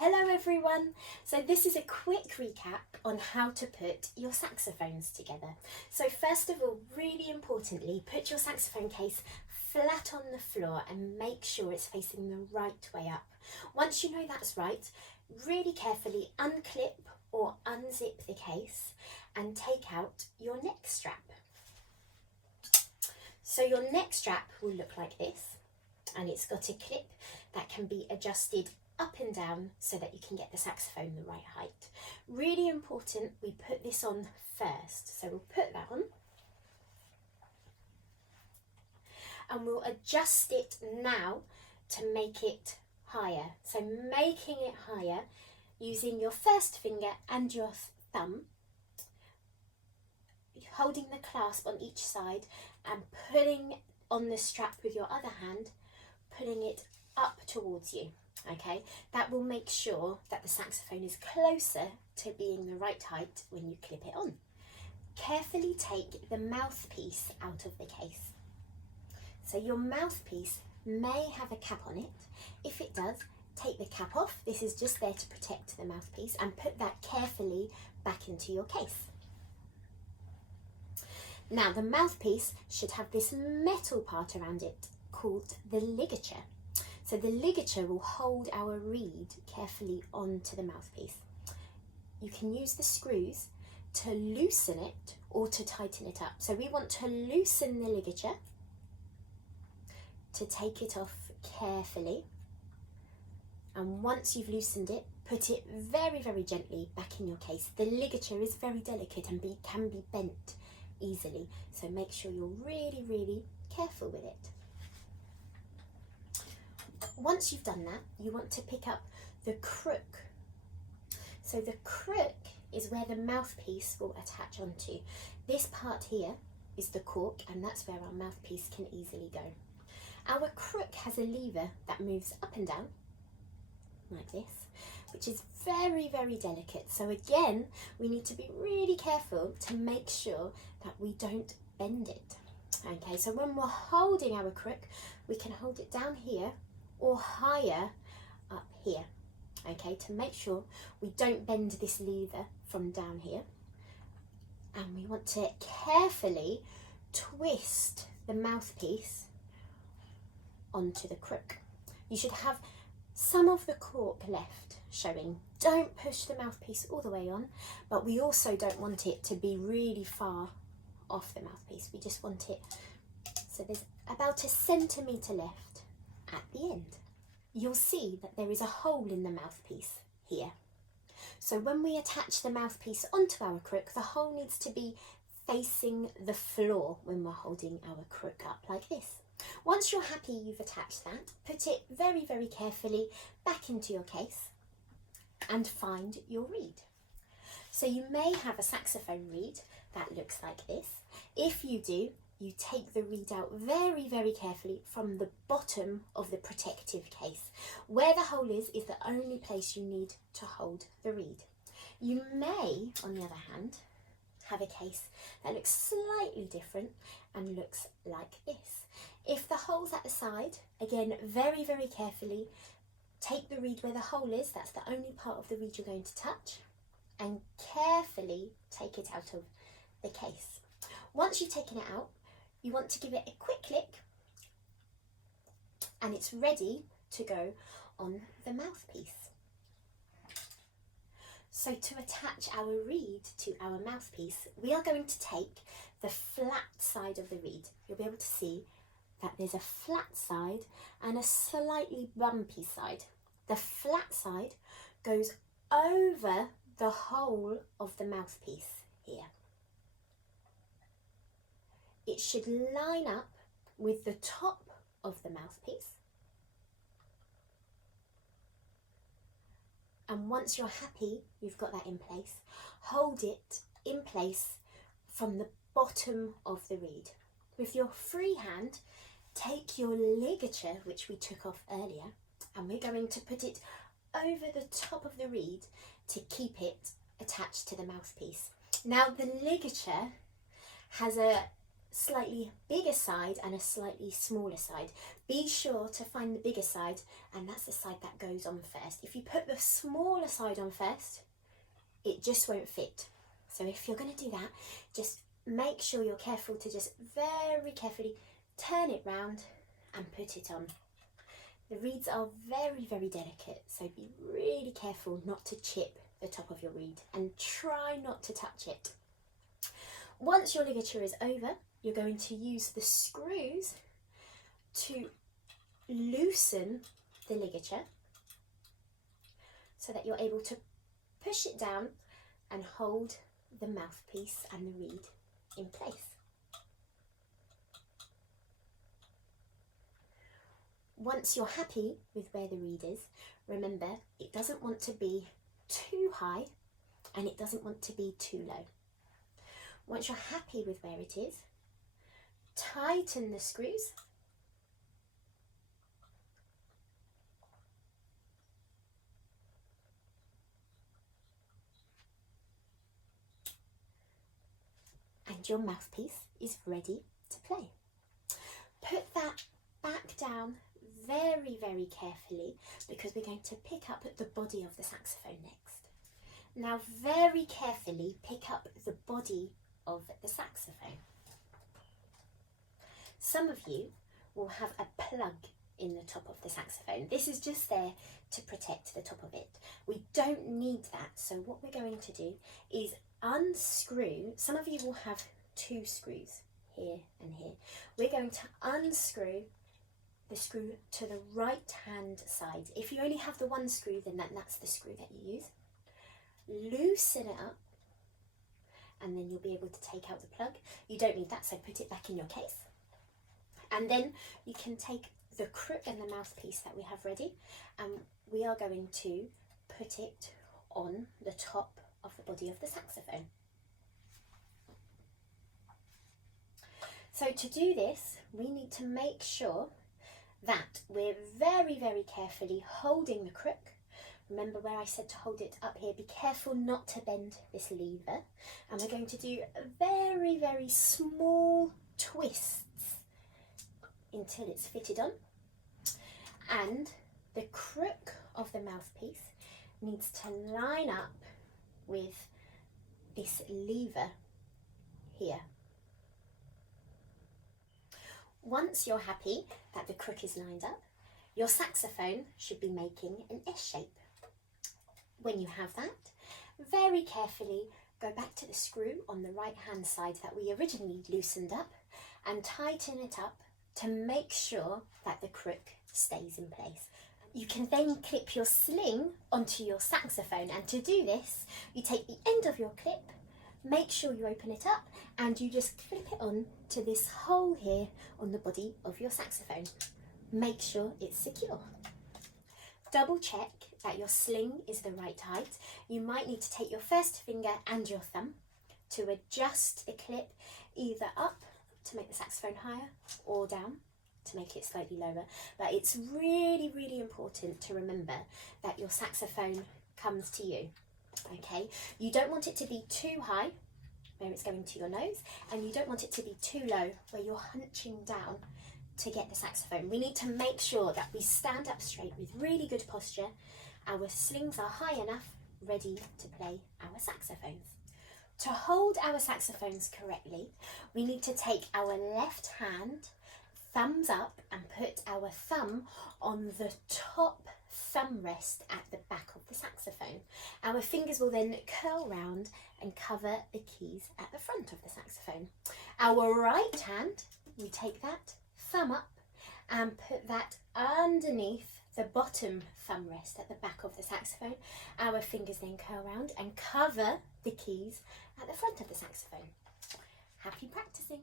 Hello everyone! So this is a quick recap on how to put your saxophones together. So first of all, really importantly, put your saxophone case flat on the floor and make sure it's facing the right way up. Once you know that's right, really carefully unclip or unzip the case and take out your neck strap. So your neck strap will look like this, and it's got a clip that can be adjusted up and down so that you can get the saxophone the right height. Really important we put this on first. So we'll put that on and we'll adjust it now to make it higher. So making it higher using your first finger and your thumb, holding the clasp on each side and pulling on the strap with your other hand, pulling it up towards you. Okay, that will make sure that the saxophone is closer to being the right height when you clip it on. Carefully take the mouthpiece out of the case. So your mouthpiece may have a cap on it. If it does, take the cap off. This is just there to protect the mouthpiece, and put that carefully back into your case. Now the mouthpiece should have this metal part around it called the ligature. So the ligature will hold our reed carefully onto the mouthpiece. You can use the screws to loosen it or to tighten it up. So we want to loosen the ligature, to take it off carefully. And once you've loosened it, put it very, very gently back in your case. The ligature is very delicate and can be bent easily. So make sure you're really, really careful with it. Once you've done that, you want to pick up the crook. So the crook is where the mouthpiece will attach onto. This part here is the cork, and that's where our mouthpiece can easily go. Our crook has a lever that moves up and down, like this, which is very, very delicate. So again, we need to be really careful to make sure that we don't bend it. Okay, so when we're holding our crook, we can hold it down here or higher up here, okay, to make sure we don't bend this lever from down here. And we want to carefully twist the mouthpiece onto the crook. You should have some of the cork left showing. Don't push the mouthpiece all the way on, but we also don't want it to be really far off the mouthpiece. We just want it, so there's about 1 centimetre left at the end. You'll see that there is a hole in the mouthpiece here. So when we attach the mouthpiece onto our crook, the hole needs to be facing the floor when we're holding our crook up like this. Once you're happy you've attached that, put it very, very carefully back into your case and find your reed. So you may have a saxophone reed that looks like this. If you do, you take the reed out very, very carefully from the bottom of the protective case. Where the hole is the only place you need to hold the reed. You may, on the other hand, have a case that looks slightly different and looks like this. If the hole's at the side, again, very, very carefully, take the reed where the hole is. That's the only part of the reed you're going to touch, and carefully take it out of the case. Once you've taken it out, you want to give it a quick click and it's ready to go on the mouthpiece. So to attach our reed to our mouthpiece, we are going to take the flat side of the reed. You'll be able to see that there's a flat side and a slightly bumpy side. The flat side goes over the whole of the mouthpiece here. It should line up with the top of the mouthpiece. And once you're happy you've got that in place, hold it in place from the bottom of the reed. With your free hand, take your ligature, which we took off earlier, and we're going to put it over the top of the reed to keep it attached to the mouthpiece. Now the ligature has a slightly bigger side and a slightly smaller side. Be sure to find the bigger side, and that's the side that goes on first. If you put the smaller side on first, it just won't fit. So if you're going to do that, just make sure you're careful to just very carefully turn it round and put it on. The reeds are very, very delicate, so be really careful not to chip the top of your reed and try not to touch it. Once your ligature is over, you're going to use the screws to loosen the ligature so that you're able to push it down and hold the mouthpiece and the reed in place. Once you're happy with where the reed is, remember it doesn't want to be too high and it doesn't want to be too low. Once you're happy with where it is, tighten the screws and your mouthpiece is ready to play. Put that back down very, very carefully because we're going to pick up the body of the saxophone next. Now very carefully pick up the body of the saxophone. Some of you will have a plug in the top of the saxophone. This is just there to protect the top of it. We don't need that, so what we're going to do is unscrew. Some of you will have two screws, here and here. We're going to unscrew the screw to the right hand side. If you only have the one screw, then that's the screw that you use. Loosen it up and then you'll be able to take out the plug. You don't need that, so put it back in your case. And then you can take the crook and the mouthpiece that we have ready, and we are going to put it on the top of the body of the saxophone. So to do this, we need to make sure that we're very, very carefully holding the crook. Remember where I said to hold it up here, be careful not to bend this lever. And we're going to do very, very small twists until it's fitted on. And the crook of the mouthpiece needs to line up with this lever here. Once you're happy that the crook is lined up, your saxophone should be making an S shape. When you have that, very carefully go back to the screw on the right hand side that we originally loosened up and tighten it up to make sure that the crook stays in place. You can then clip your sling onto your saxophone, and to do this, you take the end of your clip, make sure you open it up, and you just clip it on to this hole here on the body of your saxophone. Make sure it's secure. Double check that your sling is the right height. You might need to take your first finger and your thumb to adjust the clip either up to make the saxophone higher or down to make it slightly lower. But it's really, really important to remember that your saxophone comes to you. Okay, you don't want it to be too high where it's going to your nose, and you don't want it to be too low where you're hunching down to get the saxophone. We need to make sure that we stand up straight with really good posture. Our slings are high enough, ready to play our saxophones. To hold our saxophones correctly, we need to take our left hand, thumbs up, and put our thumb on the top thumb rest at the back of the saxophone. Our fingers will then curl round and cover the keys at the front of the saxophone. Our right hand, we take that thumb up and put that underneath the bottom thumb rest at the back of the saxophone. Our fingers then curl round and cover the keys at the front of the saxophone. Happy practicing!